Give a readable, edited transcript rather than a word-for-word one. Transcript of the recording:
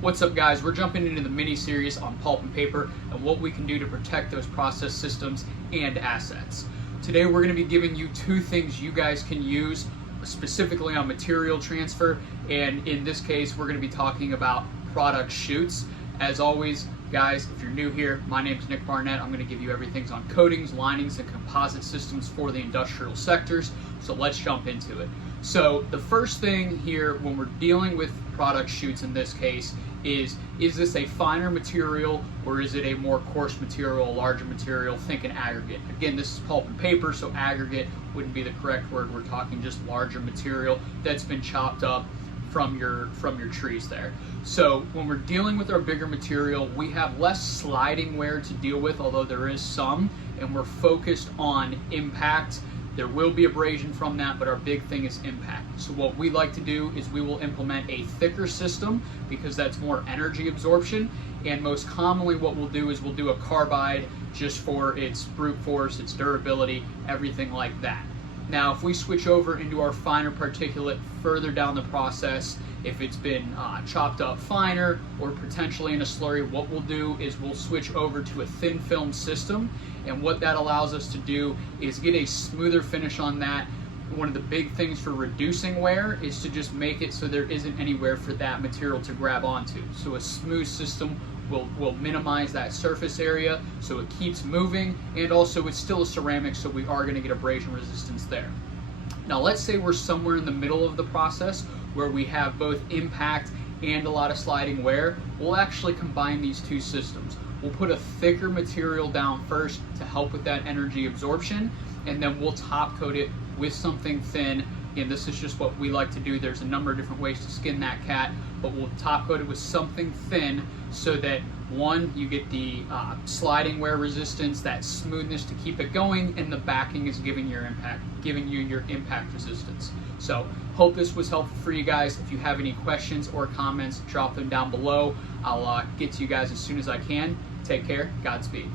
What's up guys, we're jumping into the mini series on pulp and paper and what we can do to protect those process systems and assets. Today we're going to be giving you two things you guys can use specifically on material transfer, and in this case we're going to be talking about product chutes. As always guys, if you're new here, my name is Nick Barnett. I'm going to give you everything on coatings, linings, and composite systems for the industrial sectors. So let's jump into it. So the first thing here when we're dealing with product chutes in this case is this a finer material or is it a more coarse material, a larger material? Think an aggregate. Again, this is pulp and paper, so aggregate wouldn't be the correct word. We're talking just larger material that's been chopped up from your trees there. So when we're dealing with our bigger material, we have less sliding wear to deal with, although there is some, and we're focused on impact. There will be abrasion from that, but our big thing is impact. So what we like to do is we will implement a thicker system because that's more energy absorption. And most commonly what we'll do is we'll do a carbide just for its brute force, its durability, everything like that. Now, if we switch over into our finer particulate further down the process, if it's been chopped up finer or potentially in a slurry, what we'll do is we'll switch over to a thin film system. And what that allows us to do is get a smoother finish on that. One of the big things for reducing wear is to just make it so there isn't anywhere for that material to grab onto. So a smooth system will minimize that surface area so it keeps moving, and also it's still a ceramic, so we are going to get abrasion resistance there. Now let's say we're somewhere in the middle of the process where we have both impact and a lot of sliding wear. We'll actually combine these two systems. We'll put a thicker material down first to help with that energy absorption, and then we'll top coat it with something thin. And this is just what we like to do. There's a number of different ways to skin that cat, but we'll top coat it with something thin so that one, you get the sliding wear resistance, that smoothness to keep it going, and the backing is giving you your impact resistance. So hope this was helpful for you guys. If you have any questions or comments, drop them down below. I'll get to you guys as soon as I can. Take care. Godspeed.